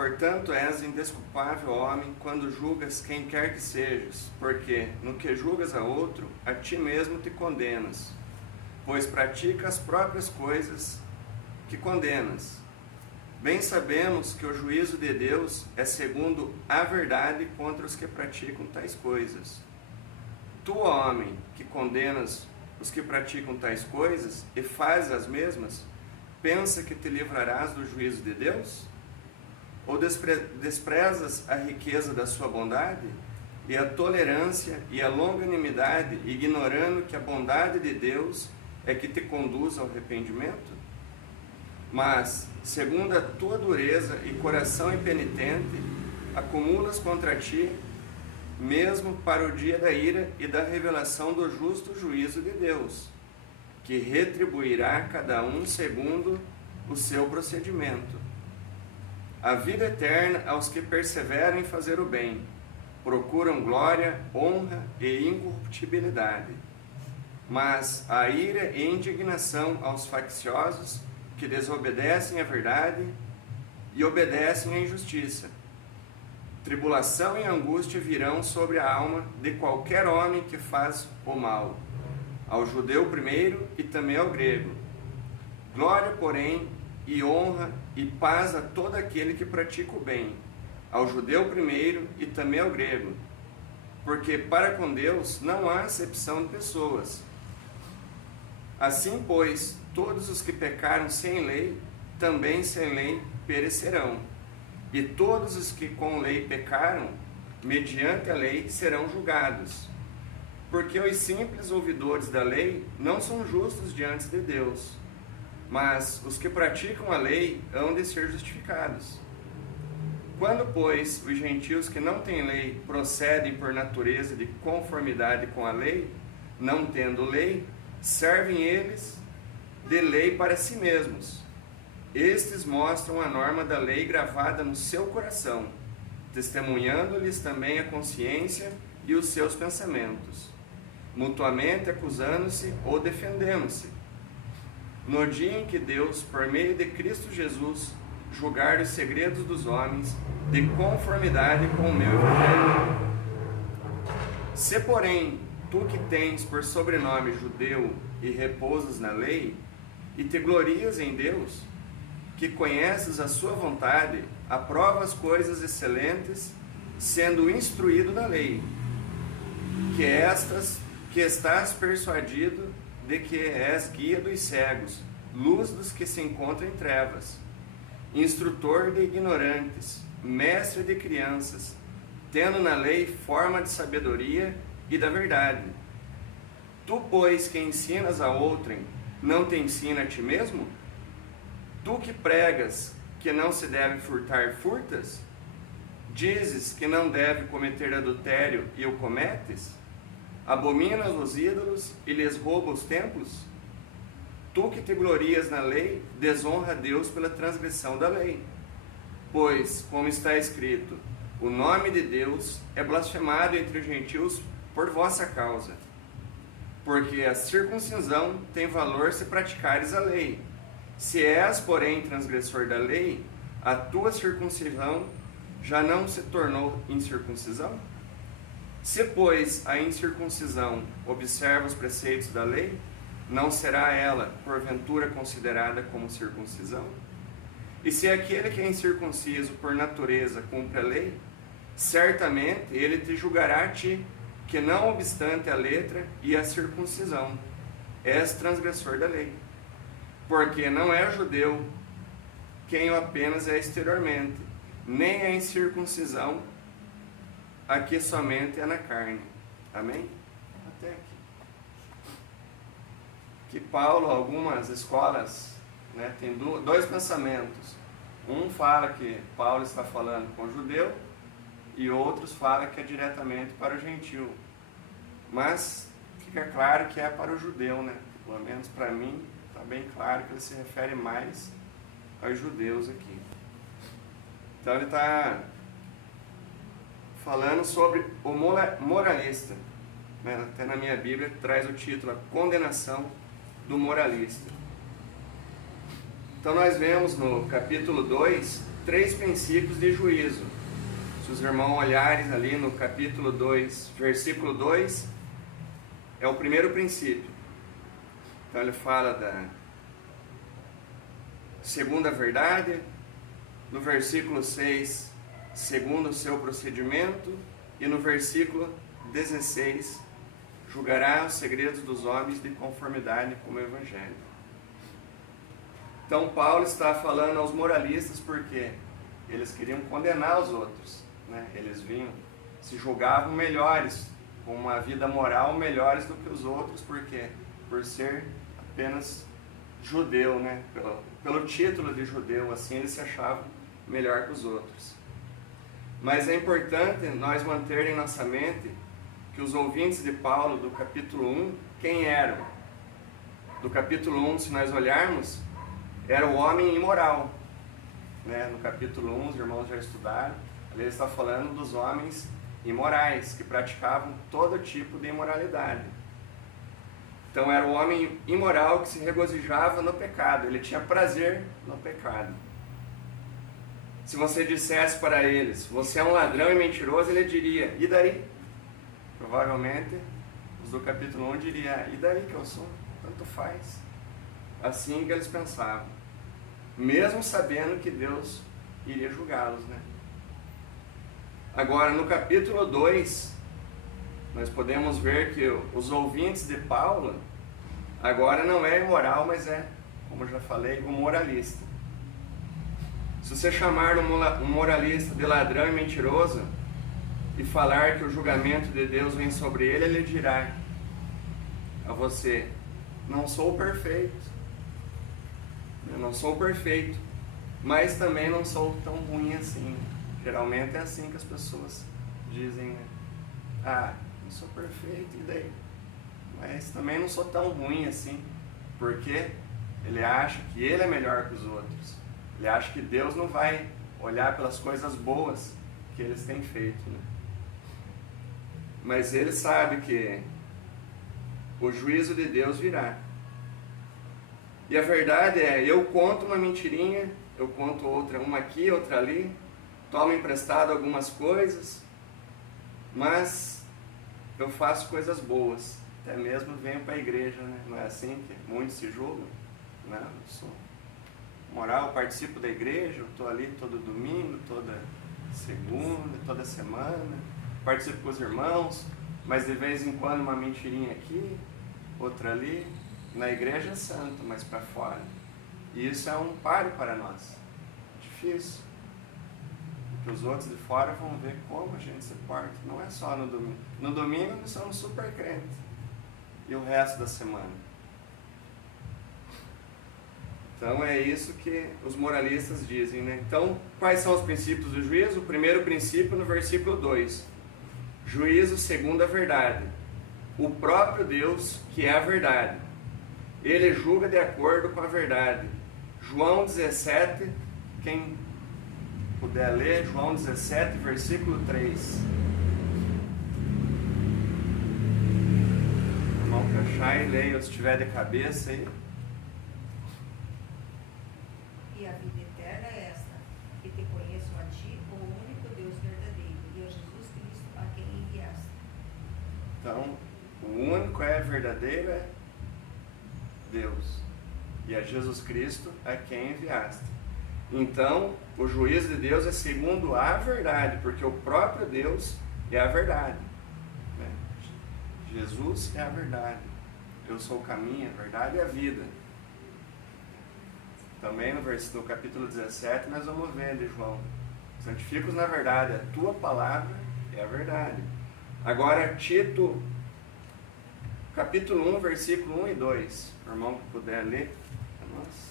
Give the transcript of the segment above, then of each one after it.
portanto és indesculpável homem quando julgas quem quer que sejas, porque no que julgas a outro, a ti mesmo te condenas, pois pratica as próprias coisas que condenas. Bem sabemos que o juízo de Deus é segundo a verdade contra os que praticam tais coisas. Tu, homem, que condenas os que praticam tais coisas e fazes as mesmas, pensa que te livrarás do juízo de Deus? Ou desprezas a riqueza da sua bondade e a tolerância e a longanimidade, ignorando que a bondade de Deus é que te conduz ao arrependimento? Mas, segundo a tua dureza e coração impenitente, acumulas contra ti, mesmo para o dia da ira e da revelação do justo juízo de Deus, que retribuirá cada um segundo o seu procedimento. A vida eterna aos que perseveram em fazer o bem, procuram glória, honra e incorruptibilidade. Mas a ira e indignação aos facciosos que desobedecem à verdade e obedecem à injustiça. Tribulação e angústia virão sobre a alma de qualquer homem que faz o mal, ao judeu primeiro e também ao grego. Glória, porém, e honra e paz a todo aquele que pratica o bem, ao judeu primeiro e também ao grego, porque para com Deus não há acepção de pessoas. Assim, pois, todos os que pecaram sem lei, também sem lei perecerão, e todos os que com lei pecaram, mediante a lei, serão julgados. Porque os simples ouvidores da lei não são justos diante de Deus, mas os que praticam a lei hão de ser justificados. Quando, pois, os gentios que não têm lei procedem por natureza de conformidade com a lei, não tendo lei, servem eles de lei para si mesmos. Estes mostram a norma da lei gravada no seu coração, testemunhando-lhes também a consciência e os seus pensamentos, mutuamente acusando-se ou defendendo-se. No dia em que Deus, por meio de Cristo Jesus, julgar os segredos dos homens, de conformidade com o meu evangelho. Se, porém, tu que tens por sobrenome judeu e repousas na lei, e te glorias em Deus, que conheces a sua vontade, aprova as coisas excelentes, sendo instruído na lei, que estás persuadido de que és guia dos cegos, luz dos que se encontram em trevas, instrutor de ignorantes, mestre de crianças, tendo na lei forma de sabedoria e da verdade. Tu, pois, que ensinas a outrem, não te ensina a ti mesmo? Tu que pregas que não se deve furtar, furtas? Dizes que não deve cometer adultério e o cometes? Abominas os ídolos e lhes rouba os templos? Tu que te glorias na lei, desonra a Deus pela transgressão da lei. Pois, como está escrito, o nome de Deus é blasfemado entre os gentios por vossa causa. Porque a circuncisão tem valor se praticares a lei. Se és, porém, transgressor da lei, a tua circuncisão já não se tornou incircuncisão? Se, pois, a incircuncisão observa os preceitos da lei, não será ela, porventura, considerada como circuncisão? E se aquele que é incircunciso por natureza cumpre a lei, certamente ele te julgará a ti, que não obstante a letra e a circuncisão, és transgressor da lei. Porque não é judeu quem o apenas é exteriormente, nem a incircuncisão aqui somente é na carne. Amém? Até aqui. Que Paulo, algumas escolas, tem dois pensamentos. Um fala que Paulo está falando com o judeu e outros falam que é diretamente para o gentil. Mas fica claro que é para o judeu, né? Pelo menos para mim está bem claro que ele se refere mais aos judeus aqui. Então ele está falando sobre o moralista. Até na minha Bíblia traz o título A Condenação do Moralista. Então nós vemos no capítulo 2 3 princípios de juízo. Se os irmãos olharem ali no capítulo 2, versículo 2, é o primeiro princípio. Então ele fala da segunda verdade, no versículo 6, segundo o seu procedimento, e no versículo 16, julgará os segredos dos homens de conformidade com o Evangelho. Então Paulo está falando aos moralistas porque eles queriam condenar os outros, né? Eles vinham, se julgavam melhores, com uma vida moral melhores do que os outros, porque por ser apenas judeu, né? Pelo título de judeu, assim eles se achavam melhor que os outros. Mas é importante nós mantermos em nossa mente que os ouvintes de Paulo do capítulo 1, quem eram? Do capítulo 1, se nós olharmos, era o homem imoral, né? No capítulo 1, os irmãos já estudaram, ali ele está falando dos homens imorais, que praticavam todo tipo de imoralidade. Então era o homem imoral que se regozijava no pecado, ele tinha prazer no pecado. Se você dissesse para eles, você é um ladrão e mentiroso, ele diria, e daí? Provavelmente, os do capítulo 1 diriam, e daí que eu sou? Tanto faz. Assim que eles pensavam, mesmo sabendo que Deus iria julgá-los, né? Agora, no capítulo 2, nós podemos ver que os ouvintes de Paulo, agora não é imoral, mas é, como eu já falei, um moralista. Se você chamar um moralista de ladrão e mentiroso, e falar que o julgamento de Deus vem sobre ele, ele dirá a você, não sou perfeito, eu não sou perfeito, mas também não sou tão ruim assim. Geralmente é assim que as pessoas dizem, né? Ah, não sou perfeito, e daí? Mas também não sou tão ruim assim, porque ele acha que ele é melhor que os outros. Ele acha que Deus não vai olhar pelas coisas boas que eles têm feito, né? Mas ele sabe que o juízo de Deus virá. E a verdade é, eu conto uma mentirinha, eu conto outra, uma aqui, outra ali, tomo emprestado algumas coisas, mas eu faço coisas boas, até mesmo venho para a igreja, né? Não é assim que muitos se julgam? Não, eu sou moral, eu participo da igreja, eu estou ali todo domingo, toda segunda, toda semana, participo com os irmãos, mas de vez em quando uma mentirinha aqui, outra ali. Na igreja é santo, mas para fora. E isso é um páreo para nós. Difícil. Porque os outros de fora vão ver como a gente se porta. Não é só no domingo. No domingo nós somos super crentes. E o resto da semana? Então é isso que os moralistas dizem, né? Então, quais são os princípios do juízo? O primeiro princípio no versículo 2. Juízo segundo a verdade. O próprio Deus, que é a verdade, ele julga de acordo com a verdade. João 17, quem puder ler, João 17, versículo 3. O irmão que achar e leia, ou se estiver de cabeça aí. E a vida eterna é esta, que te conheçam a ti, o único Deus verdadeiro, e a Jesus Cristo, a quem enviaste. Então, o único é verdadeiro é Deus, e a Jesus Cristo a quem enviaste. Então, o juízo de Deus é segundo a verdade, porque o próprio Deus é a verdade, né? Jesus é a verdade. Eu sou o caminho, a verdade e a vida. Também no capítulo 17 nós vamos ver de João, santifica-os na verdade, a tua palavra é a verdade. Agora Tito, capítulo 1, versículo 1 e 2, o irmão que puder ler. Nossa.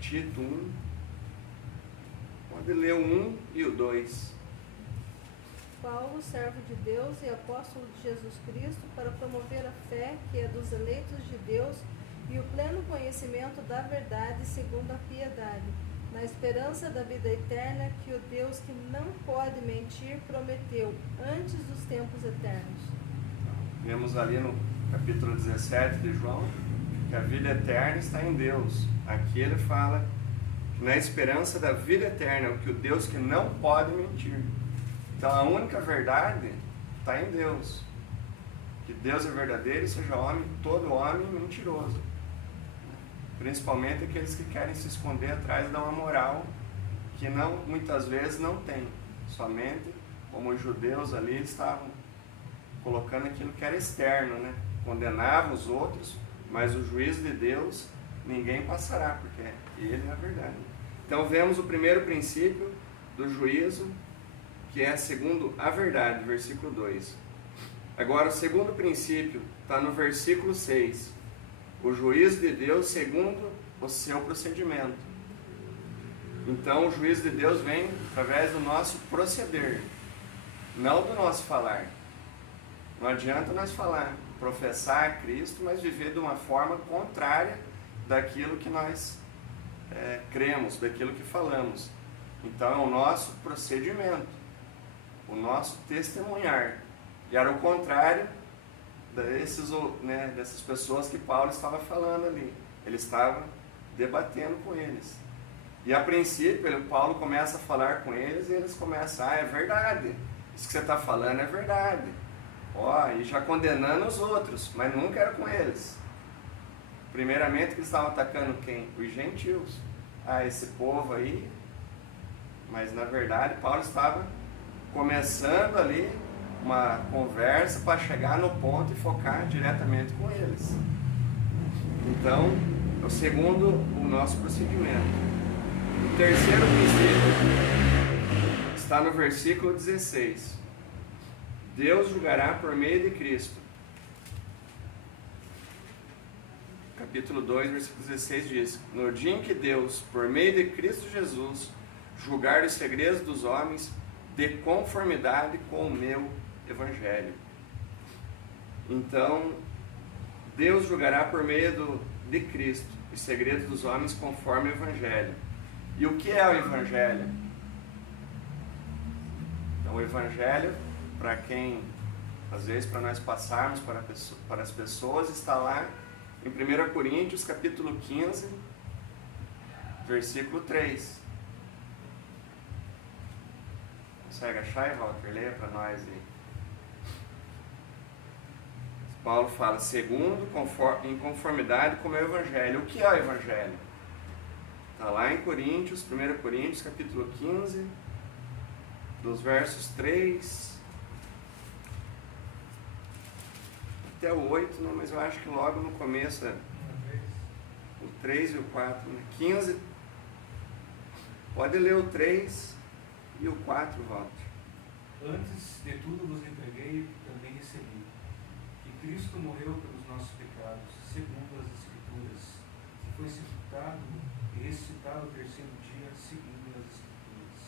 Tito 1, pode ler o 1 e o 2. Paulo, servo de Deus e apóstolo de Jesus Cristo, para promover a fé que é dos eleitos de Deus e o pleno conhecimento da verdade segundo a piedade, na esperança da vida eterna que o Deus que não pode mentir prometeu antes dos tempos eternos. Vemos ali no capítulo 17 de João que a vida eterna está em Deus. Aqui ele fala que na esperança da vida eterna, o que o Deus que não pode mentir. Então a única verdade está em Deus. Que Deus é verdadeiro e seja homem, todo homem mentiroso. Principalmente aqueles que querem se esconder atrás de uma moral que não, muitas vezes não tem. Somente como os judeus ali estavam colocando aquilo que era externo, né? Condenavam os outros, mas o juízo de Deus ninguém passará, porque ele é a verdade. Então vemos o primeiro princípio do juízo, que é segundo a verdade, versículo 2. Agora o segundo princípio está no versículo 6. O juízo de Deus segundo o seu procedimento. Então o juízo de Deus vem através do nosso proceder, não do nosso falar. Não adianta nós falar, professar Cristo, mas viver de uma forma contrária daquilo que nós cremos, daquilo que falamos. Então é o nosso procedimento, o nosso testemunhar. E era o contrário dessas pessoas que Paulo estava falando ali. Ele estava debatendo com eles. E a princípio, Paulo começa a falar com eles e eles começam, é verdade, isso que você está falando é verdade. E já condenando os outros, mas nunca era com eles. Primeiramente, que eles estavam atacando quem? Os gentios. Esse povo aí. Mas na verdade, Paulo estava começando ali uma conversa para chegar no ponto e focar diretamente com eles. Então, é o segundo, o nosso procedimento. O terceiro princípio está no versículo 16. Deus julgará por meio de Cristo. Capítulo 2, versículo 16 diz: no dia em que Deus, por meio de Cristo Jesus, julgar os segredos dos homens de conformidade com o meu Evangelho. Então, Deus julgará por meio de Cristo os segredos dos homens conforme o Evangelho. E o que é o Evangelho? Então, o Evangelho, para quem, às vezes, para nós passarmos para as pessoas, está lá em 1 Coríntios, capítulo 15, versículo 3. Consegue achar, e Walter? Leia para nós aí. Paulo fala, segundo, em conformidade com o meu Evangelho. O que é o Evangelho? Está lá em Coríntios, 1 Coríntios, capítulo 15, dos versos 3 até o 8, não, mas eu acho que logo no começo, o 3 e o 4, né? 15, pode ler o 3 e o 4, Walter. Antes de tudo vos entreguei e também recebi, que Cristo morreu pelos nossos pecados, segundo as Escrituras, que foi sepultado e ressuscitado ao terceiro dia, segundo as Escrituras.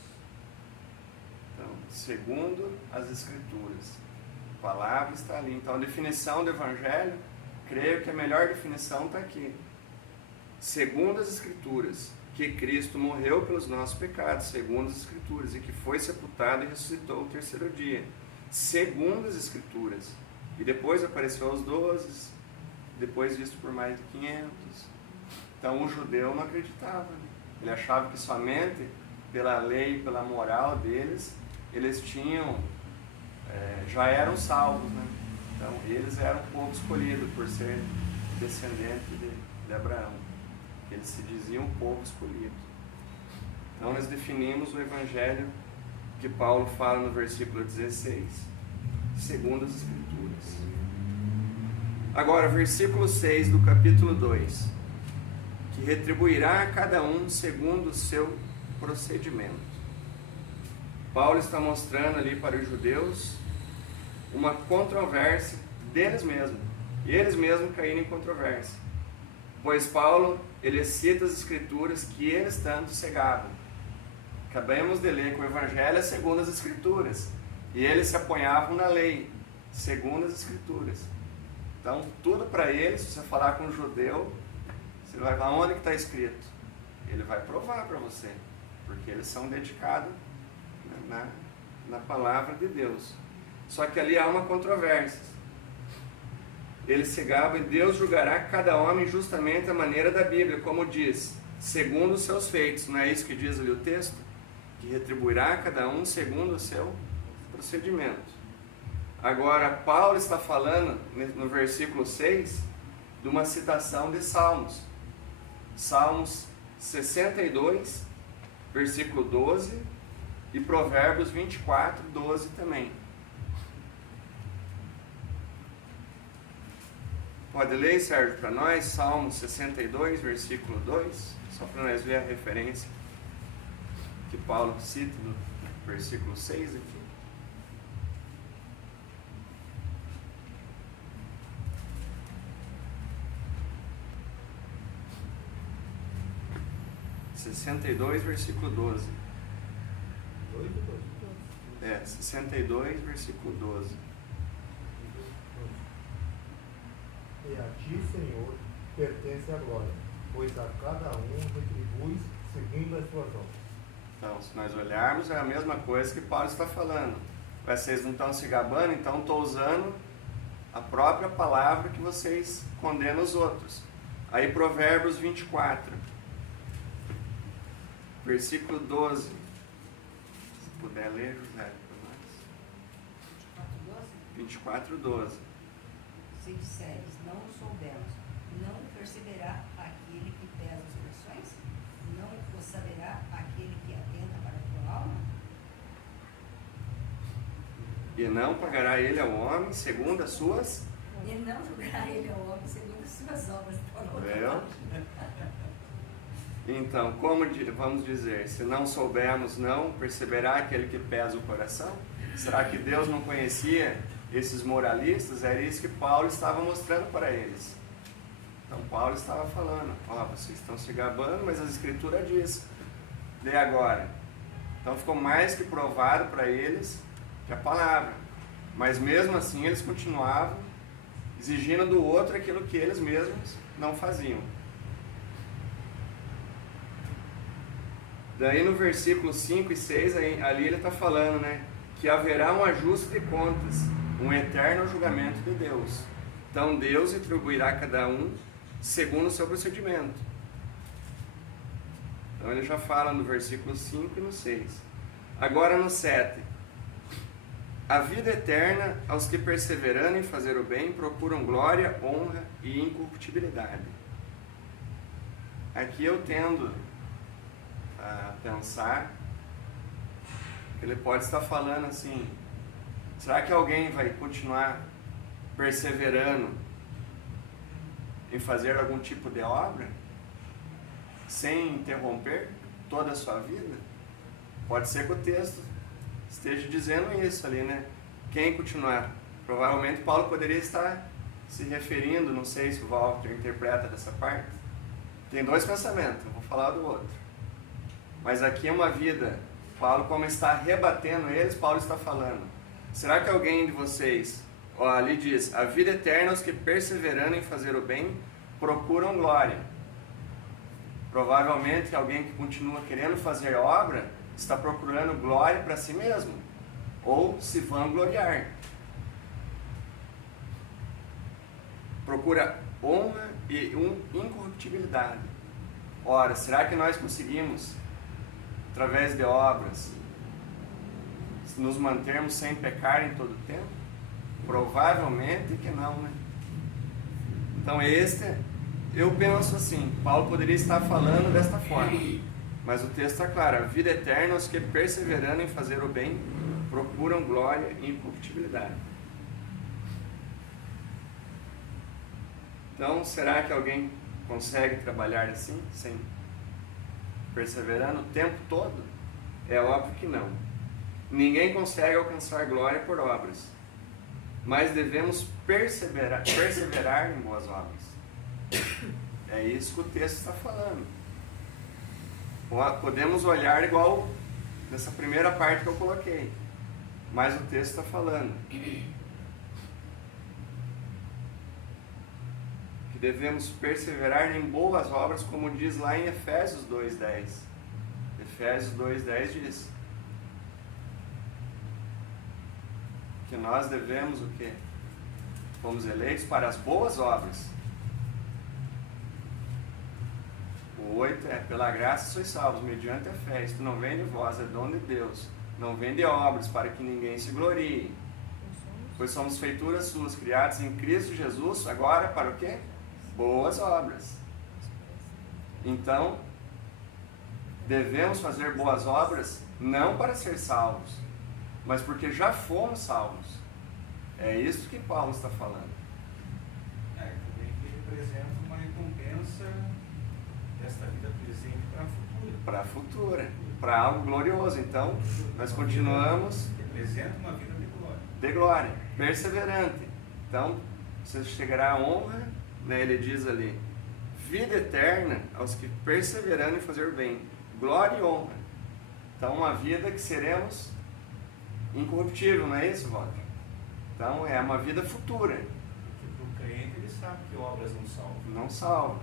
Então, segundo as Escrituras. A palavra está ali. Então, a definição do Evangelho, creio que a melhor definição está aqui. Segundo as Escrituras, que Cristo morreu pelos nossos pecados, segundo as Escrituras, e que foi sepultado e ressuscitou no terceiro dia, segundo as Escrituras. E depois apareceu aos 12, depois visto por mais de 500. Então, o judeu não acreditava. Ele achava que somente pela lei, pela moral deles, eles tinham... já eram salvos, né? Então eles eram o povo escolhido por ser descendente de Abraão. Eles se diziam o povo escolhido. Então nós definimos o Evangelho que Paulo fala no versículo 16, segundo as Escrituras. Agora, versículo 6 do capítulo 2, que retribuirá a cada um segundo o seu procedimento. Paulo está mostrando ali para os judeus uma controvérsia deles mesmos. E eles mesmos caíram em controvérsia. Pois Paulo, ele cita as Escrituras que eles tanto cegavam. Acabamos de ler que o Evangelho é segundo as Escrituras. E eles se apoiavam na lei, segundo as Escrituras. Então, tudo para eles, se você falar com um judeu, você vai falar onde que está escrito. Ele vai provar para você. Porque eles são dedicados na palavra de Deus. Só que ali há uma controvérsia. eles se gabam, e Deus julgará cada homem justamente à maneira da Bíblia, como diz, segundo os seus feitos. Não é isso que diz ali o texto? Que retribuirá cada um segundo o seu procedimento. Agora, Paulo está falando, no versículo 6, de uma citação de Salmos. Salmos 62, versículo 12, e Provérbios 24, 12 também. Pode ler, Sérgio, para nós, Salmo 62, versículo 2, só para nós ver a referência que Paulo cita no versículo 6 aqui. Sessenta e dois, versículo 12. 62, versículo 12. E a ti, Senhor, pertence a glória, pois a cada um retribuis segundo as suas obras. Então, se nós olharmos, é a mesma coisa que Paulo está falando. Vocês não estão se gabando, então estou usando a própria palavra que vocês condenam os outros. Aí Provérbios 24, versículo 12. Se puder ler, José, para nós. 24, 12. Se disseres, não o soubemos, não perceberá aquele que pesa as porções? Não o saberá aquele que atenta para a tua alma? E não pagará ele ao homem segundo as suas... E não julgará ele ao homem segundo as suas obras. Viu? Então, como vamos dizer, se não soubermos, não perceberá aquele que pesa o coração? Será que Deus não conhecia esses moralistas? Era isso que Paulo estava mostrando para eles. Então Paulo estava falando, vocês estão se gabando, mas a Escritura diz. Lê agora. Então ficou mais que provado para eles que a palavra. Mas mesmo assim eles continuavam exigindo do outro aquilo que eles mesmos não faziam. Daí no versículo 5 e 6, ali ele está falando, né, que haverá um ajuste de contas, um eterno julgamento de Deus. Então Deus retribuirá cada um segundo o seu procedimento. Então ele já fala no versículo 5 e no 6. Agora no 7. A vida eterna aos que perseverando em fazer o bem procuram glória, honra e incorruptibilidade. Aqui eu tendo a pensar que ele pode estar falando assim, será que alguém vai continuar perseverando em fazer algum tipo de obra sem interromper toda a sua vida? Pode ser que o texto esteja dizendo isso ali, né? Quem continuar? Provavelmente Paulo poderia estar se referindo, não sei se o Walter interpreta dessa parte. Tem dois pensamentos, eu vou falar do outro. Mas aqui é uma vida, Paulo, como está rebatendo eles, Paulo está falando, será que alguém de vocês, ali diz, a vida eterna aos que perseverando em fazer o bem procuram glória. Provavelmente alguém que continua querendo fazer obra está procurando glória para si mesmo, ou se vangloriar. Procura honra e incorruptibilidade. Ora, será que nós conseguimos, através de obras, nos mantermos sem pecar em todo o tempo? Provavelmente que não, né? Então eu penso assim, Paulo poderia estar falando desta forma, mas o texto está claro, a vida eterna aos que perseverando em fazer o bem procuram glória e incorruptibilidade. Então, será que alguém consegue trabalhar assim, sem perseverando o tempo todo? É óbvio que não. Ninguém consegue alcançar glória por obras, mas devemos perseverar em boas obras. É isso que o texto está falando. Podemos olhar igual nessa primeira parte que eu coloquei, mas o texto está falando que devemos perseverar em boas obras, como diz lá em Efésios 2:10. Efésios 2:10 diz que nós devemos o quê? Fomos eleitos para as boas obras. O 8 é: pela graça sois salvos, mediante a fé. Isto não vem de vós, é dom de Deus. Não vem de obras, para que ninguém se glorie. Pois somos feituras suas, criadas em Cristo Jesus, agora para o quê? Boas obras. Então, devemos fazer boas obras não para ser salvos, mas porque já fomos salvos. É isso que Paulo está falando. Também que representa uma recompensa desta vida presente para a futura. Para a futura, para algo glorioso. Então, nós continuamos Representa uma vida de glória. de glória, perseverante. Então, você chegará à honra, né? Ele diz ali, vida eterna aos que perseverando em fazer o bem, glória e honra. Então, uma vida que seremos incorruptível, não é isso, Walter? Então, é uma vida futura. Porque para o crente ele sabe que obras não salvam. Não salva.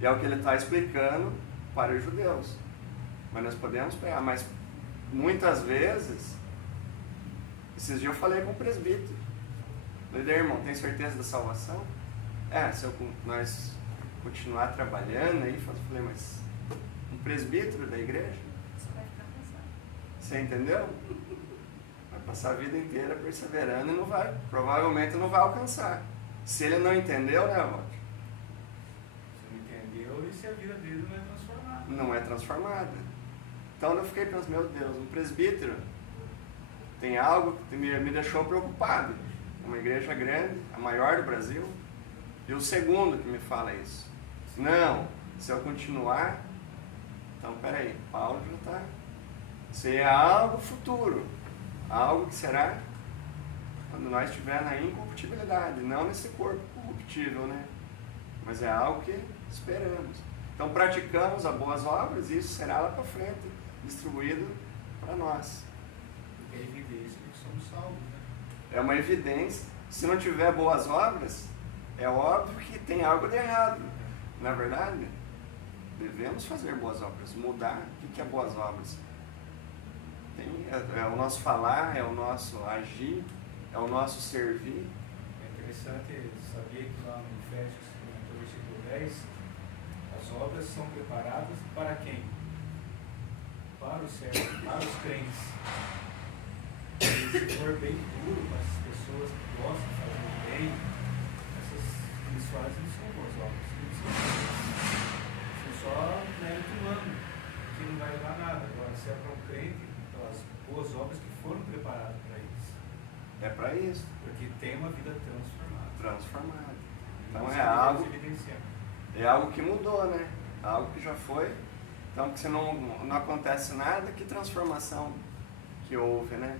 E é o que ele está explicando para os judeus. Mas nós podemos pegar, mas muitas vezes, esses dias eu falei com o presbítero. Eu falei, irmão, tem certeza da salvação? Se nós continuar trabalhando aí, eu falei, mas um presbítero da igreja? Você vai ficar cansado. Você entendeu? Vai passar a vida inteira perseverando e não vai, provavelmente não vai alcançar. Se ele não entendeu, né, Walter? Você não entendeu e se a vida dele não é transformada. Não é transformada. Então eu fiquei pensando, meu Deus, um presbítero tem algo que me deixou preocupado. Uma igreja grande, a maior do Brasil, e o segundo que me fala isso. Não, se eu continuar, então peraí, Paulo já está. Isso é algo futuro, algo que será quando nós estivermos na incorruptibilidade, não nesse corpo corruptível, né? Mas é algo que esperamos. Então praticamos as boas obras e isso será lá para frente distribuído para nós. Porque é evidência de que somos salvos, né? É uma evidência. Se não tiver boas obras, é óbvio que tem algo de errado. Não é verdade? Devemos fazer boas obras, mudar. O que é boas obras? É o nosso falar, é o nosso agir, é o nosso servir. É interessante saber que lá no Efésios, no versículo 10, as obras são preparadas para quem? Para os servos, para os crentes. E se for bem duro para as pessoas que gostam de fazer o bem, essas que eles fazem não são boas obras, são só mérito humano, que não vai levar nada. Agora, se é para um crente, então as boas obras que foram preparadas para isso. É para isso. Porque tem uma vida transformada. Então Nós é algo, podemos evidenciar. é algo que mudou, né? Algo que já foi. Então, se não acontece nada, que transformação que houve, né?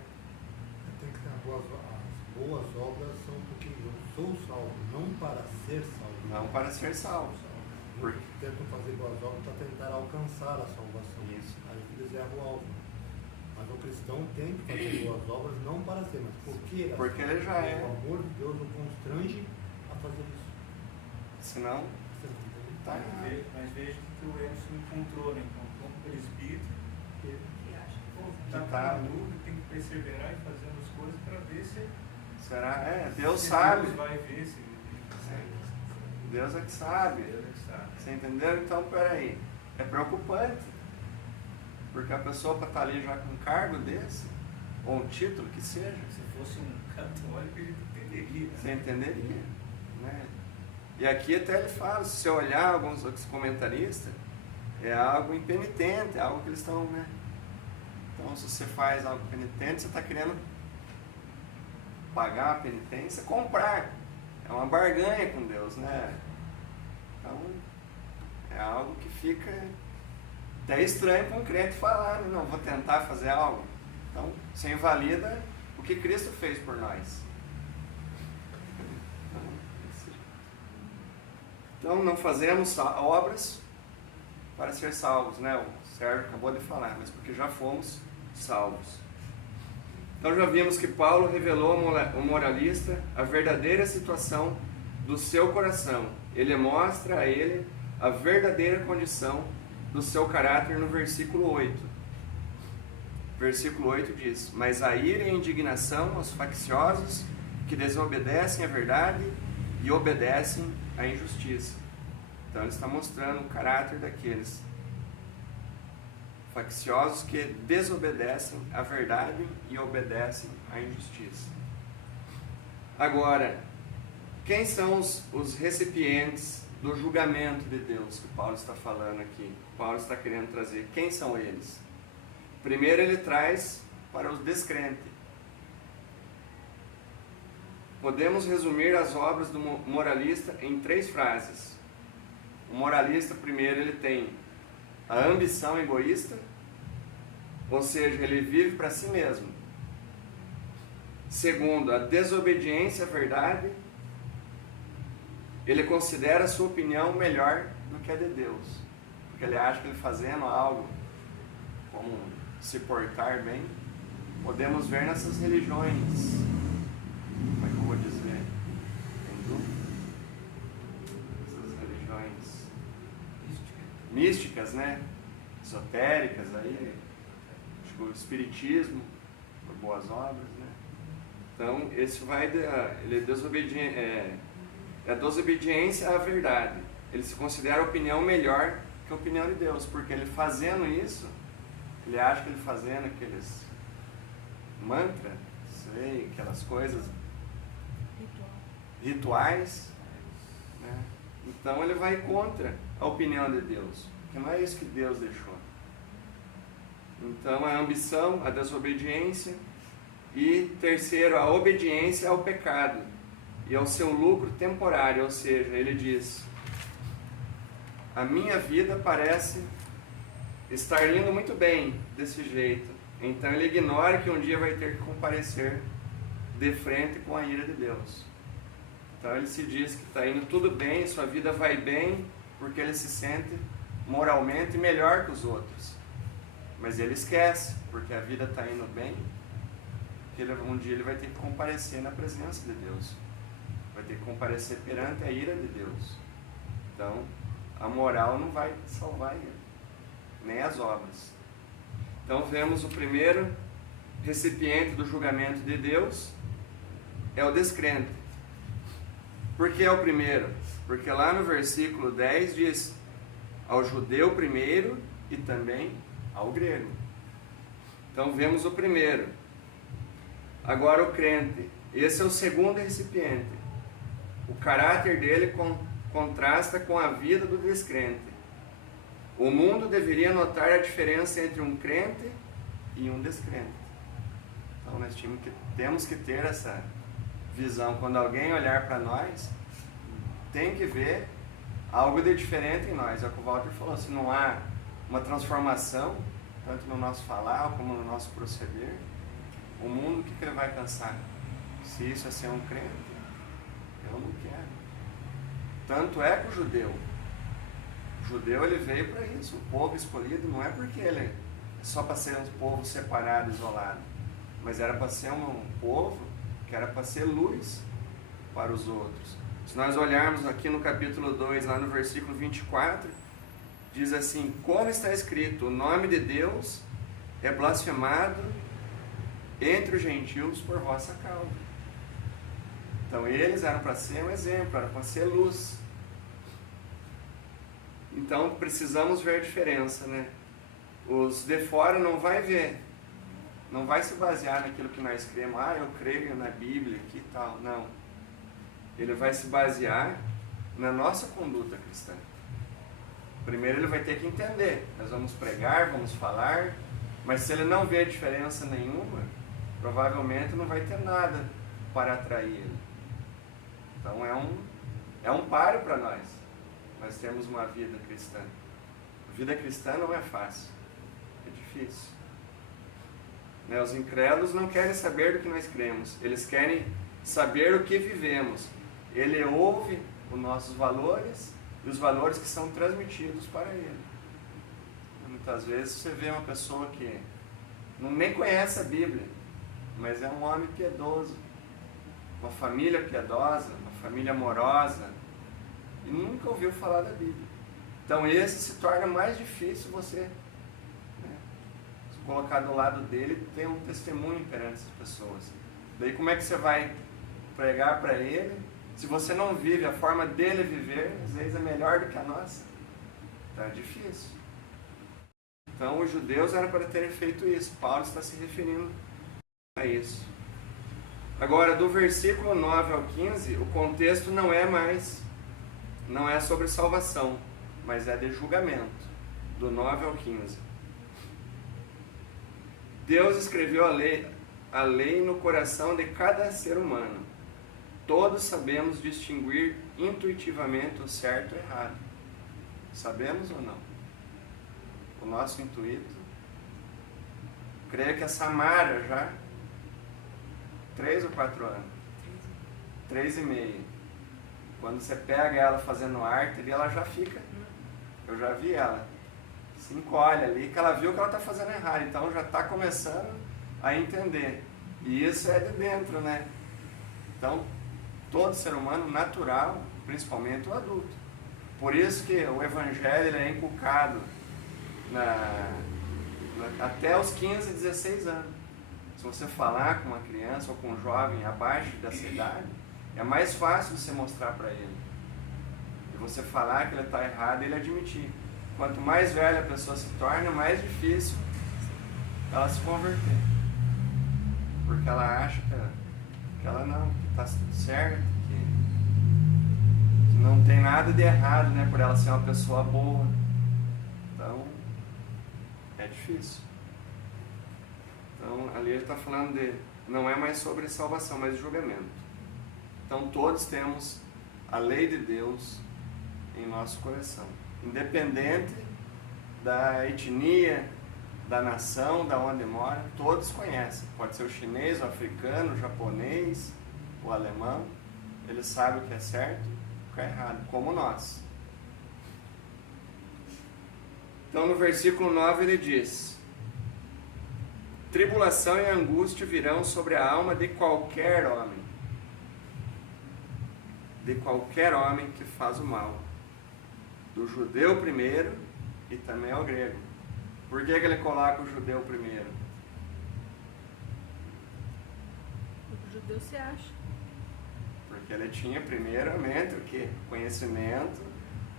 Tem que ter as boas obras são porque eu sou salvo, não para ser salvo. Não para ser salvo. Porque tentam fazer boas obras para tentar alcançar a salvação. Isso. Aí eles erram o alvo. Mas o cristão tem que fazer boas obras não para ser, mas porque ele já é. O amor de Deus o constrange a fazer isso. Senão, Você entende? tá errado. Mas veja que o Edson encontrou, né? Encontrou um presbítero Que acha que está na dúvida, tem que perseverar e fazendo as coisas para ver se Será? Deus se sabe. Deus vai ver se Deus é que sabe. Deus é que sabe. Você entendeu? Então, peraí. É preocupante. Porque a pessoa para estar ali já com um cargo desse, ou um título que seja, Se fosse um católico, ele entenderia. Né? você entenderia. Né? E aqui até ele fala, se você olhar alguns outros comentaristas, é algo impenitente, é algo que eles estão, né? Então, se você faz algo penitente, você está querendo pagar a penitência, comprar. É uma barganha com Deus, né? Então, é algo que fica até estranho para um crente falar, né? Não, vou tentar fazer algo. Então, você invalida o que Cristo fez por nós. Então, não fazemos obras para ser salvos, né? O Sérgio acabou de falar, mas porque já fomos salvos. Então, já vimos que Paulo revelou ao moralista a verdadeira situação do seu coração. Ele mostra a ele a verdadeira condição do seu caráter no versículo 8. Versículo 8 diz: mas a ira e a indignação aos facciosos que desobedecem à verdade e obedecem à injustiça. Então ele está mostrando o caráter daqueles facciosos que desobedecem à verdade e obedecem à injustiça. Agora, quem são os recipientes do julgamento de Deus que Paulo está falando aqui? Paulo está querendo trazer. Quem são eles? Primeiro ele traz para os descrentes. Podemos resumir as obras do moralista em 3 frases. O moralista, primeiro, ele tem a ambição egoísta, ou seja, ele vive para si mesmo. Segundo, a desobediência à verdade, ele considera a sua opinião melhor do que a de Deus, porque ele acha que ele fazendo algo, como se portar bem, podemos ver nessas religiões, como é que eu vou dizer, essas religiões místicas, né? Esotéricas, aí, acho que o espiritismo, por boas obras, né? Então, esse vai, ele é desobediência à verdade. Ele se considera a opinião melhor que a opinião de Deus, porque ele fazendo isso, ele acha que ele fazendo aqueles mantras, sei, aquelas coisas, rituais, né? Então ele vai contra a opinião de Deus, que não é isso que Deus deixou. Então a ambição, a desobediência, e terceiro, a obediência ao pecado e ao seu lucro temporário, ou seja, ele diz: a minha vida parece estar indo muito bem desse jeito, então ele ignora que um dia vai ter que comparecer de frente com a ira de Deus. Então ele se diz que está indo tudo bem, sua vida vai bem, porque ele se sente moralmente melhor que os outros. Mas ele esquece, porque a vida está indo bem, que um dia ele vai ter que comparecer na presença de Deus. Vai ter que comparecer perante a ira de Deus. Então, a moral não vai salvar ele, nem as obras. Então, vemos o primeiro recipiente do julgamento de Deus, é o descrente. Por que é o primeiro? Porque lá no versículo 10 diz: ao judeu primeiro e também ao grego. Então vemos o primeiro. Agora o crente. Esse é o segundo recipiente. O caráter dele contrasta com a vida do descrente. O mundo deveria notar a diferença entre um crente e um descrente. Então nós temos que ter essa visão. Quando alguém olhar para nós, tem que ver algo de diferente em nós. É o que o Walter falou, se não há uma transformação, tanto no nosso falar como no nosso proceder, o mundo, o que ele vai pensar? Se isso é ser um crente, eu não quero. Tanto é que o judeu ele veio para isso. O povo escolhido não é porque ele é só para ser um povo separado, isolado, mas era para ser um povo que era para ser luz para os outros. Se nós olharmos aqui no capítulo 2, lá no versículo 24, diz assim: como está escrito, o nome de Deus é blasfemado entre os gentios por vossa causa. Então eles eram para ser um exemplo, eram para ser luz. Então precisamos ver a diferença, né? Os de fora não vai ver, não vai se basear naquilo que nós cremos. Ah, eu creio na Bíblia aqui e tal. Não. Ele vai se basear na nossa conduta cristã. Primeiro ele vai ter que entender. Nós vamos pregar, vamos falar, mas se ele não vê diferença nenhuma, provavelmente não vai ter nada para atrair ele. Então é um páreo para nós. Nós temos uma vida cristã. A vida cristã não é fácil. É difícil. Né? Os incrédulos não querem saber do que nós cremos. Eles querem saber o que vivemos. Ele ouve os nossos valores e os valores que são transmitidos para ele. Muitas vezes você vê uma pessoa que nem conhece a Bíblia, mas é um homem piedoso, uma família piedosa, uma família amorosa, e nunca ouviu falar da Bíblia. Então esse se torna mais difícil você, né, se colocar do lado dele e ter um testemunho perante essas pessoas. Daí como é que você vai pregar para ele, se você não vive a forma dele viver, às vezes é melhor do que a nossa. Então é difícil. Então os judeus eram para terem feito isso. Paulo está se referindo a isso. Agora, do versículo 9 ao 15, o contexto não é sobre salvação, mas é de julgamento, do 9 ao 15. Deus escreveu a lei no coração de cada ser humano. Todos sabemos distinguir intuitivamente o certo e o errado. Sabemos ou não? O nosso intuito. Creio que a Samara já 3 ou 4 anos? 3,5. Quando você pega ela fazendo arte, ela já fica. Eu já vi ela. Se encolhe ali, que ela viu que ela está fazendo errado. Então já está começando a entender. E isso é de dentro, né? Então, todo ser humano natural, principalmente o adulto. Por isso que o Evangelho ele é inculcado até os 15, 16 anos. Se você falar com uma criança ou com um jovem abaixo dessa idade, é mais fácil você mostrar para ele. E você falar que ele está errado e ele admitir. Quanto mais velha a pessoa se torna, mais difícil ela se converter. Porque ela acha que ela não, que está tudo certo, que não tem nada de errado, né, por ela ser uma pessoa boa. Então, é difícil. Então, ali ele está falando não é mais sobre salvação, mas julgamento. Então, todos temos a lei de Deus em nosso coração. Independente da etnia, da nação, da onde mora, todos conhecem. Pode ser o chinês, o africano, o japonês, o alemão. Eles sabem o que é certo e o que é errado, como nós. Então, no versículo 9 ele diz: tribulação e angústia virão sobre a alma de qualquer homem. De qualquer homem que faz o mal. Do judeu primeiro e também ao grego. Por que ele coloca o judeu primeiro? O judeu se acha. Porque ele tinha primeiramente o quê? Conhecimento,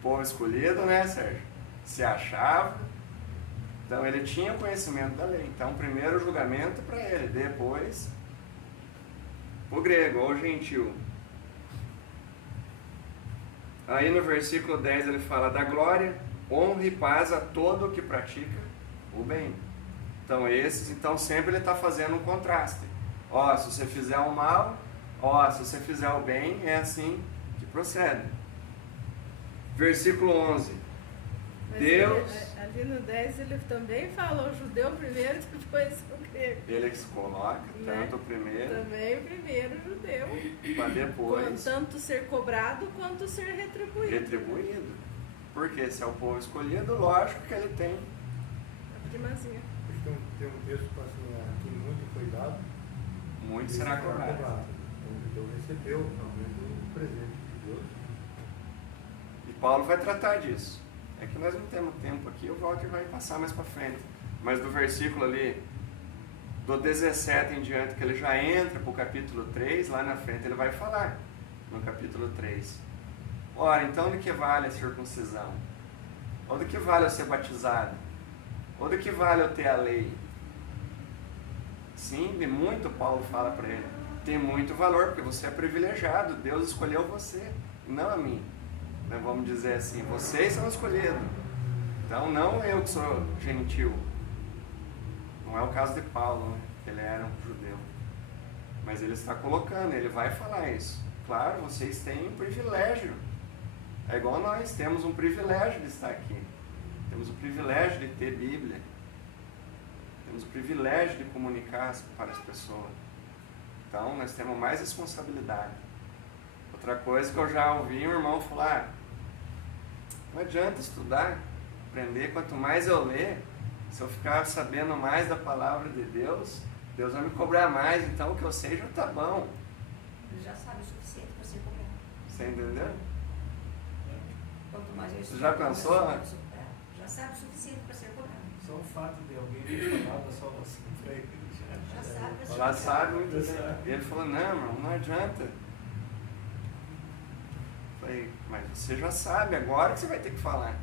povo escolhido, né, Sérgio? Se achava. Então ele tinha conhecimento da lei. Então primeiro o julgamento para ele, depois o grego ou o gentil. Aí no versículo 10 ele fala da glória, honra e paz a todo o que pratica o bem. Então sempre ele está fazendo um contraste. Ó, se você fizer o mal, ó, se você fizer o bem, é assim que procede. Versículo 11. Mas Deus... ali no 10 ele também fala o judeu primeiro, depois o grego. Ele se coloca, tanto o primeiro... Também o primeiro judeu. Para depois... Tanto ser cobrado, quanto ser retribuído. Retribuído. Porque se é o povo escolhido, lógico que ele tem... A primazia. Tem um texto que fala assim, aqui muito foi dado, muito será cobrado. O judeu recebeu realmente o presente de Deus. E Paulo vai tratar disso. É que nós não temos tempo aqui, o Walter vai passar mais para frente. Mas do versículo ali, do 17 em diante, que ele já entra para o capítulo 3, lá na frente ele vai falar, no capítulo 3. Ora, então de que vale a circuncisão? Ou de que vale eu ser batizado? Ou de que vale eu ter a lei? Sim, de muito Paulo fala para ele. Tem muito valor, porque você é privilegiado, Deus escolheu você, não a mim. Vamos dizer assim, vocês são escolhidos. Então não eu que sou gentil. Não é o caso de Paulo, né? Que ele era um judeu. Mas ele está colocando, ele vai falar isso. Claro, vocês têm um privilégio. É igual nós, temos um privilégio de estar aqui. Temos o privilégio de ter Bíblia. Temos o privilégio de comunicar para as pessoas. Então nós temos mais responsabilidade. Outra coisa que eu já ouvi um irmão falar: não adianta estudar, aprender, quanto mais eu ler, se eu ficar sabendo mais da palavra de Deus, Deus vai me cobrar mais, então o que eu sei já está bom. Ele já sabe o suficiente para ser cobrado. Você entendeu? Quanto mais eu estudo, já pensou? Já sabe o suficiente para ser cobrado. Só o fato de alguém falar da salvação para ele Já sabe. Já sabe muito bem. E ele falou: não, irmão, não adianta. falei, mas você já sabe, agora que você vai ter que falar.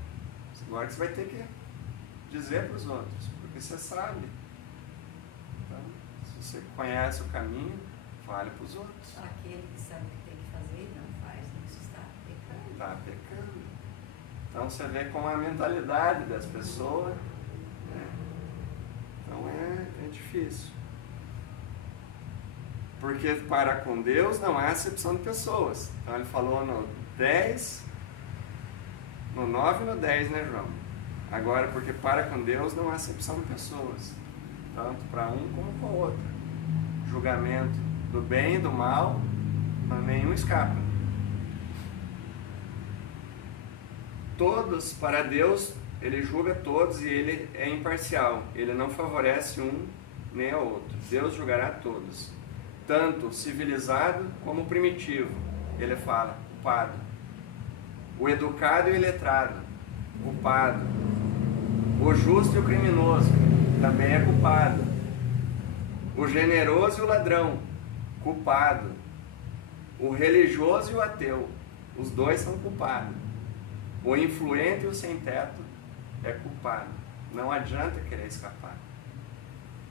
Agora que você vai ter que dizer para os outros, porque você sabe. Então, se você conhece o caminho, fale para os outros. Aquele que sabe o que tem que fazer e não faz, isso está pecando. Está pecando. Então você vê como a mentalidade das pessoas, né? Então é difícil. Porque para com Deus não há acepção de pessoas. Então ele falou no 10, no 9 e no 10, né, João? Agora, porque para com Deus não há acepção de pessoas. Tanto para um como para o outro. Julgamento do bem e do mal, nenhum escapa. Todos, para Deus, Ele julga todos e Ele é imparcial. Ele não favorece um nem ao outro. Deus julgará todos. Tanto civilizado como primitivo. Ele fala, culpado. O educado e o iletrado, culpado. O justo e o criminoso, também é culpado. O generoso e o ladrão, culpado. O religioso e o ateu, os dois são culpados. O influente e o sem-teto é culpado. Não adianta querer escapar.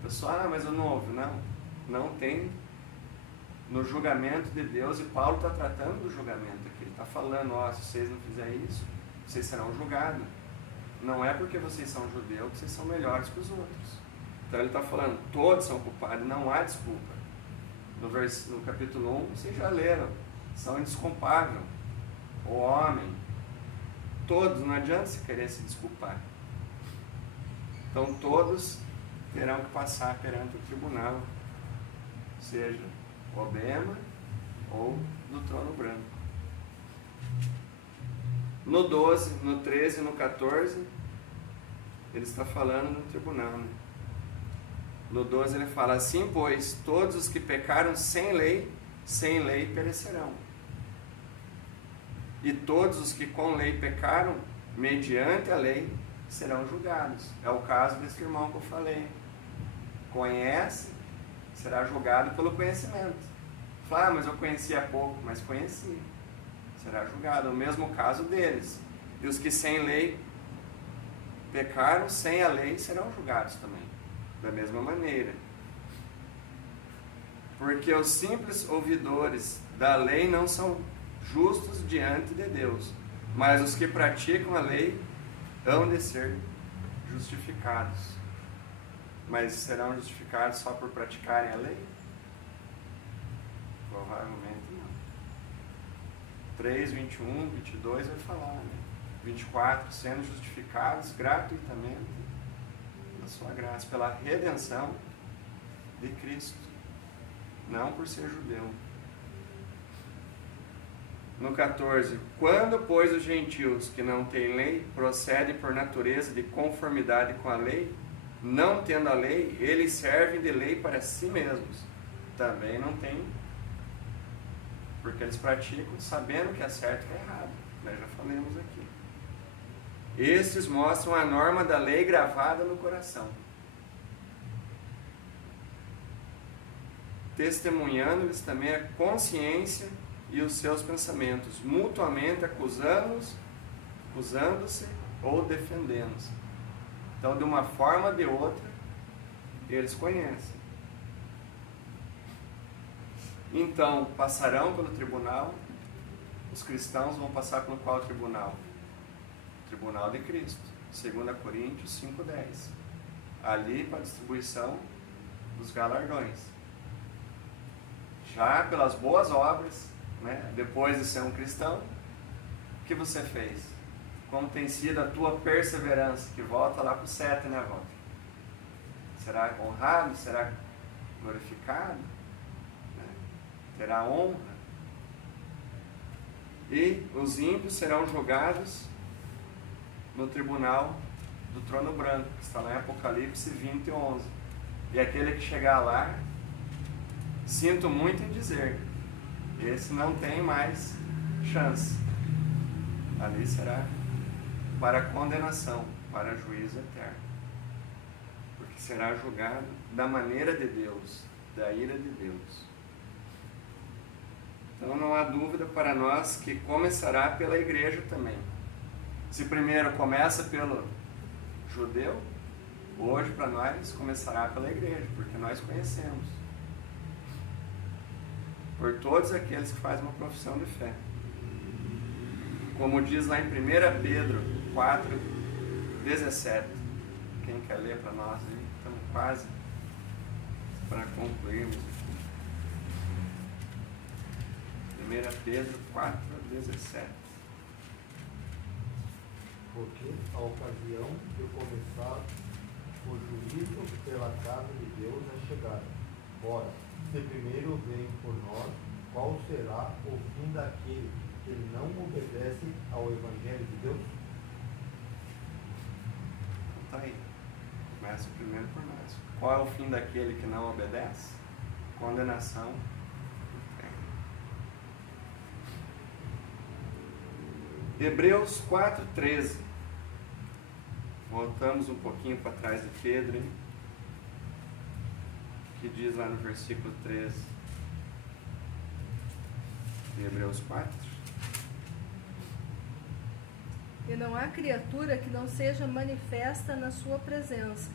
Pessoal, mas o novo, não tem no julgamento de Deus, e Paulo está tratando do julgamento aqui. Ele está falando, se vocês não fizerem isso, vocês serão julgados. Não é porque vocês são judeus que vocês são melhores que os outros. Então ele está falando, todos são culpados, não há desculpa. No capítulo 1, vocês já leram, são indesculpáveis. O homem, todos, não adianta se querer se desculpar. Então todos terão que passar perante o tribunal, seja o Bema ou do trono branco. No 12, no 13 e no 14, ele está falando no tribunal, né? No 12 ele fala, assim pois, todos os que pecaram sem lei perecerão. E todos os que com lei pecaram, mediante a lei, serão julgados. É o caso desse irmão que eu falei. Conhece, será julgado pelo conhecimento. Fala, mas eu conhecia pouco, mas conheci. Será julgado. O mesmo caso deles. E os que sem lei pecaram, sem a lei, serão julgados também. Da mesma maneira. Porque os simples ouvidores da lei não são justos diante de Deus, mas os que praticam a lei hão de ser justificados. Mas serão justificados só por praticarem a lei? Provavelmente não. 3, 21, 22 vai falar, né? 24, sendo justificados gratuitamente da sua graça, pela redenção de Cristo, não por ser judeu. No 14, quando, pois, os gentios que não têm lei procedem por natureza de conformidade com a lei, não tendo a lei, eles servem de lei para si mesmos. Também não tem, porque eles praticam sabendo que é certo e que é errado. Nós já falamos aqui. Estes mostram a norma da lei gravada no coração, testemunhando-lhes também a consciência e os seus pensamentos, mutuamente acusando-se ou defendendo-se. Então, de uma forma ou de outra, eles conhecem. Então, passarão pelo tribunal. Os cristãos vão passar pelo qual tribunal? O tribunal de Cristo. 2 Coríntios 5:10. Ali para a distribuição dos galardões. Já pelas boas obras, né? Depois de ser um cristão, o que você fez? Como tem sido a tua perseverança? Que volta lá para o 7, né, Walter? Será honrado? Será glorificado? Né? Terá honra? E os ímpios serão julgados no tribunal do trono branco, que está lá em Apocalipse 20:11. E aquele que chegar lá, sinto muito em dizer, esse não tem mais chance. Ali será para condenação, para juízo eterno. Porque será julgado da maneira de Deus, da ira de Deus. Então não há dúvida para nós que começará pela igreja também. Se primeiro começa pelo judeu, hoje para nós começará pela igreja, porque nós conhecemos. Por todos aqueles que fazem uma profissão de fé. Como diz lá em 1 Pedro 4:17. Quem quer ler para nós aí? Estamos quase para concluirmos. 1 Pedro 4:17. Porque a ocasião de começar o juízo pela casa de Deus é chegada. Ora, se primeiro vem por nós, qual será o fim daquele que não obedece ao Evangelho de Deus? Então tá aí. Começa primeiro por nós. Qual é o fim daquele que não obedece? Condenação. Hebreus 4:13. Voltamos um pouquinho para trás de Pedro, hein? Que diz lá no versículo 13 de Hebreus 4. E não há criatura que não seja manifesta na sua presença.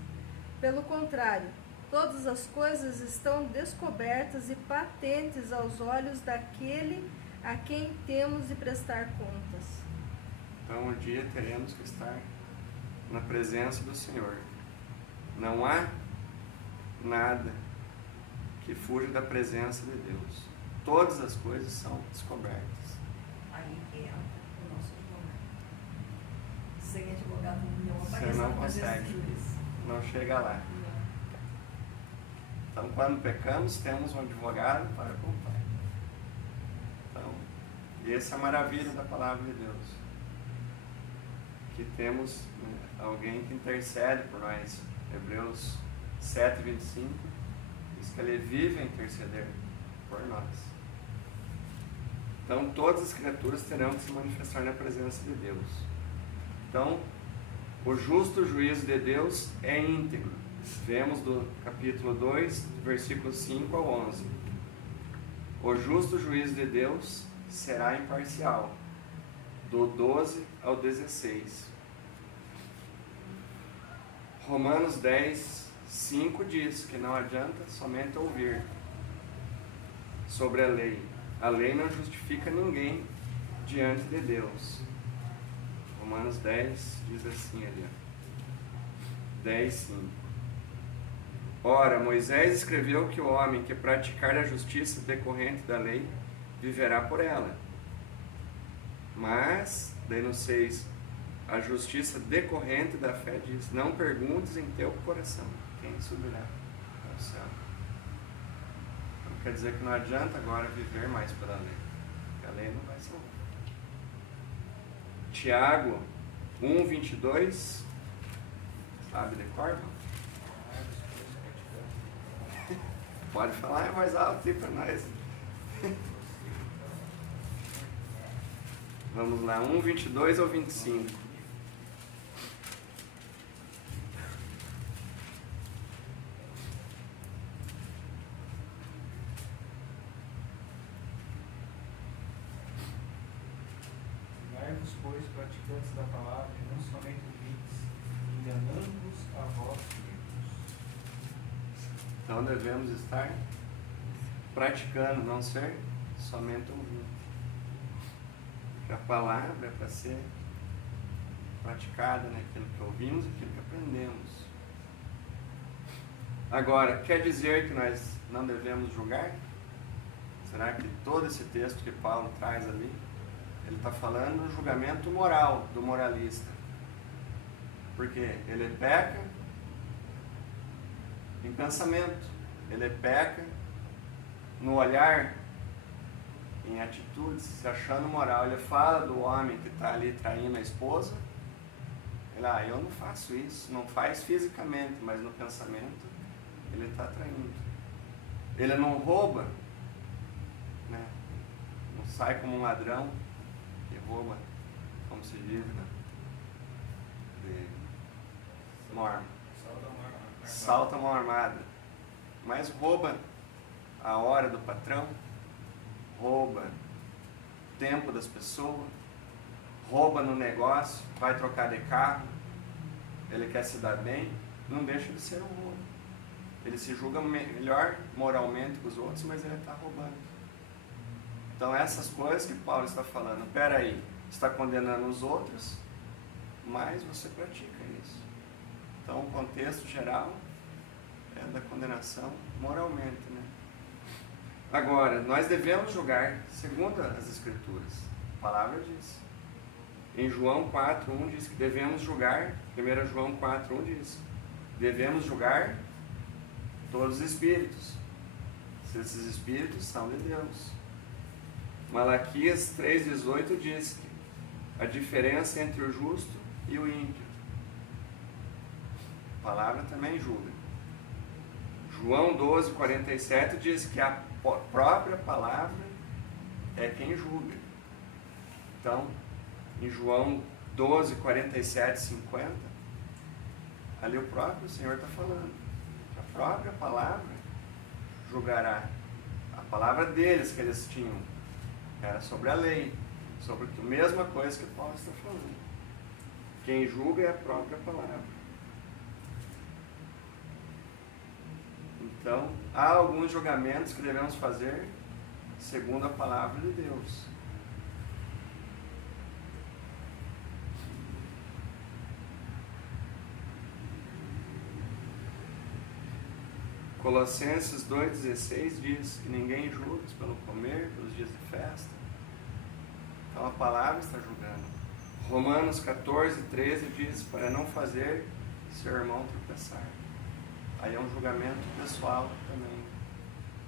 Pelo contrário, todas as coisas estão descobertas e patentes aos olhos daquele a quem temos de prestar contas. Então um dia teremos que estar na presença do Senhor. Não há nada que fuja da presença de Deus. Todas as coisas são descobertas. Aí que entra o nosso advogado. Sem advogado não Você aparece não na presença consegue. do juiz. Não chega lá. Então, quando pecamos, temos um advogado para contar. Então, e essa é a maravilha da palavra de Deus. Que temos, né, alguém que intercede por nós. Hebreus 7:25 diz que ele vive a interceder por nós. Então, todas as criaturas terão que se manifestar na presença de Deus. Então, o justo juízo de Deus é íntegro. Vemos do capítulo 2, versículos 5 ao 11. O justo juízo de Deus será imparcial. Do 12 ao 16. Romanos 10, 5 diz que não adianta somente ouvir sobre a lei. A lei não justifica ninguém diante de Deus. Romanos 10 diz assim ali, 10, 5. Ora, Moisés escreveu que o homem que praticar a justiça decorrente da lei viverá por ela. Mas, daí no 6, a justiça decorrente da fé diz: não perguntes em teu coração quem subirá ao céu. Então quer dizer que não adianta agora viver mais pela lei, porque a lei não vai salvar. Tiago 1:22, sabe de cor? Pode falar em voz alta aí para nós. Vamos lá, 1:22 ou 25. Tornai-vos, pois, praticantes da palavra, e não somente ouvintes, enganando-vos a vós mesmos. Então devemos estar praticando, não ser somente ouvindo. Porque a palavra é para ser praticada naquilo que ouvimos e aquilo que aprendemos. Agora, quer dizer que nós não devemos julgar? Será que todo esse texto que Paulo traz ali, ele está falando do julgamento moral, do moralista? Porque ele peca em pensamento, ele peca no olhar, em atitudes, se achando moral. Ele fala do homem que está ali traindo a esposa, ele, eu não faço isso, não faz fisicamente, mas no pensamento ele está traindo. Ele não rouba, né? Não sai como um ladrão que rouba, como se diz, né? De mão armada. Salta a mão armada, mas rouba a hora do patrão, rouba tempo das pessoas, rouba no negócio, vai trocar de carro, ele quer se dar bem, não deixa de ser um roubo. Ele se julga melhor moralmente que os outros, mas ele está roubando. Então essas coisas que Paulo está falando, peraí, está condenando os outros, mas você pratica isso. Então o contexto geral é da condenação moralmente, né? Agora, nós devemos julgar segundo as Escrituras. A palavra diz. Em João 4:1 diz que devemos julgar, 1 João 4:1 diz, devemos julgar todos os espíritos, se esses espíritos são de Deus. Malaquias 3:18 diz que a diferença entre o justo e o ímpio. A palavra também julga. João 12:47 diz que a própria palavra é quem julga. Então, em João 12:47, 50, ali o próprio Senhor está falando. A própria palavra julgará. A palavra deles que eles tinham era sobre a lei, sobre a mesma coisa que Paulo está falando. Quem julga é a própria palavra. Então, há alguns julgamentos que devemos fazer segundo a palavra de Deus. Colossenses 2,16 diz que ninguém julgue pelo comer, pelos dias de festa. Então a palavra está julgando. Romanos 14:13 diz para não fazer seu irmão tropeçar. Aí é um julgamento pessoal também.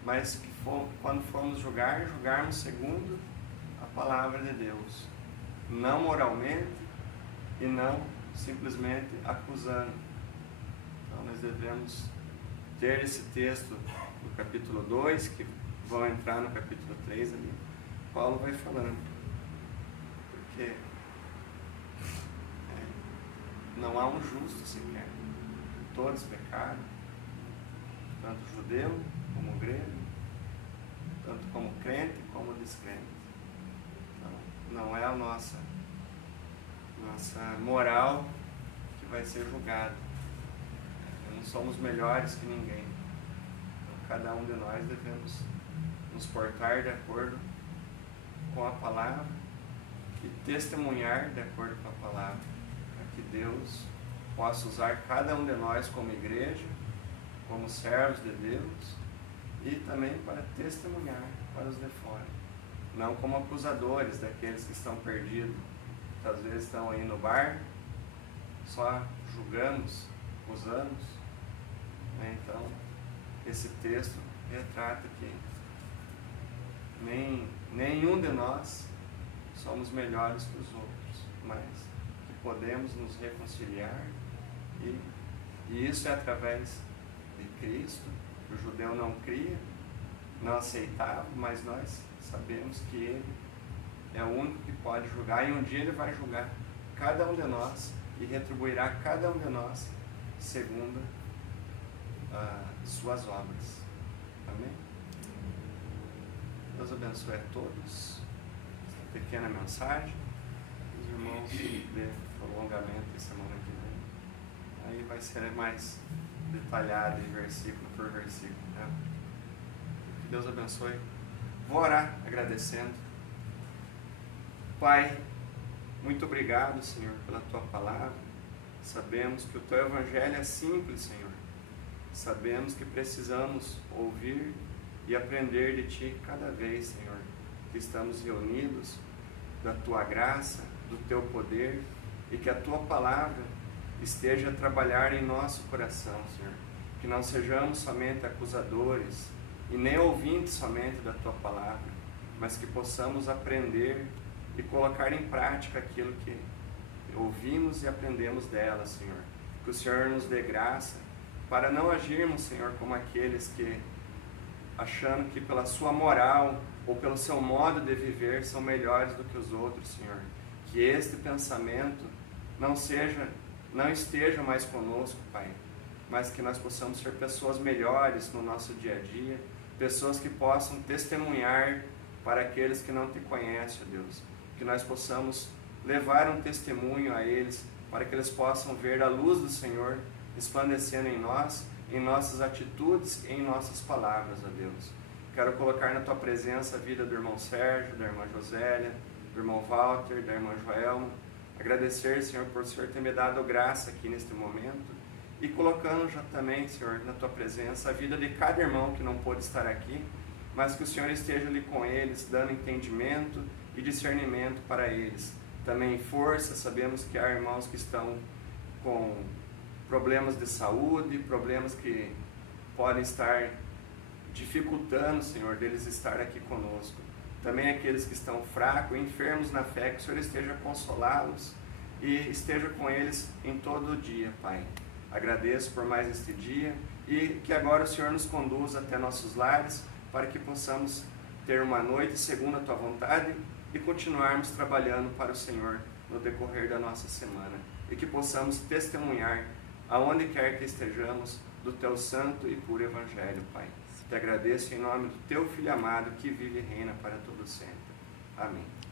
Mas que quando formos julgar, julgarmos segundo a palavra de Deus. Não moralmente e não simplesmente acusando. Então nós devemos ter esse texto do capítulo 2, que vão entrar no capítulo 3 ali. Paulo vai falando. Porque não há um justo sequer. Todos pecaram, tanto judeu como grego, tanto como crente como descrente. Então, não é a nossa moral que vai ser julgada. Não somos melhores que ninguém. Então, cada um de nós devemos nos portar de acordo com a palavra e testemunhar de acordo com a palavra, para que Deus possa usar cada um de nós como igreja, como servos de Deus e também para testemunhar para os de fora, não como acusadores daqueles que estão perdidos, que às vezes estão aí no bar, só julgamos, acusamos. Então, esse texto retrata que nenhum de nós somos melhores que os outros, mas que podemos nos reconciliar e isso é através de Cristo. O judeu não cria, não aceitava, mas nós sabemos que Ele é o único que pode julgar e um dia Ele vai julgar cada um de nós e retribuirá cada um de nós segundo suas obras. Amém? Deus abençoe a todos. Essa pequena mensagem. Os irmãos dê prolongamento semana que vem. Aí vai ser mais detalhado em versículo por versículo, né? Que Deus abençoe. Vou orar agradecendo. Pai, muito obrigado, Senhor, pela Tua palavra. Sabemos que o Teu Evangelho é simples, Senhor. Sabemos que precisamos ouvir e aprender de Ti cada vez, Senhor, que estamos reunidos, da Tua graça, do Teu poder, e que a Tua palavra esteja a trabalhar em nosso coração, Senhor. Que não sejamos somente acusadores e nem ouvintes somente da Tua palavra, mas que possamos aprender e colocar em prática aquilo que ouvimos e aprendemos dela, Senhor. Que o Senhor nos dê graça para não agirmos, Senhor, como aqueles que, achando que pela sua moral ou pelo seu modo de viver, são melhores do que os outros, Senhor. Que este pensamento não esteja mais conosco, Pai, mas que nós possamos ser pessoas melhores no nosso dia a dia, pessoas que possam testemunhar para aqueles que não te conhecem, ó Deus. Que nós possamos levar um testemunho a eles, para que eles possam ver a luz do Senhor resplandecendo em nós, em nossas atitudes e em nossas palavras, ó Deus. Quero colocar na Tua presença a vida do irmão Sérgio, da irmã Josélia, do irmão Walter, da irmã Joelma. Agradecer, Senhor, por o Senhor ter me dado graça aqui neste momento. E colocando já também, Senhor, na Tua presença a vida de cada irmão que não pôde estar aqui, mas que o Senhor esteja ali com eles, dando entendimento e discernimento para eles. Também força, sabemos que há irmãos que estão com problemas de saúde, problemas que podem estar dificultando, Senhor, deles estar aqui conosco. Também aqueles que estão fracos, enfermos na fé, que o Senhor esteja a consolá-los e esteja com eles em todo o dia, Pai. Agradeço por mais este dia e que agora o Senhor nos conduza até nossos lares para que possamos ter uma noite segundo a Tua vontade e continuarmos trabalhando para o Senhor no decorrer da nossa semana e que possamos testemunhar aonde quer que estejamos do Teu santo e puro Evangelho, Pai. Te agradeço em nome do Teu Filho amado que vive e reina para todo sempre. Amém.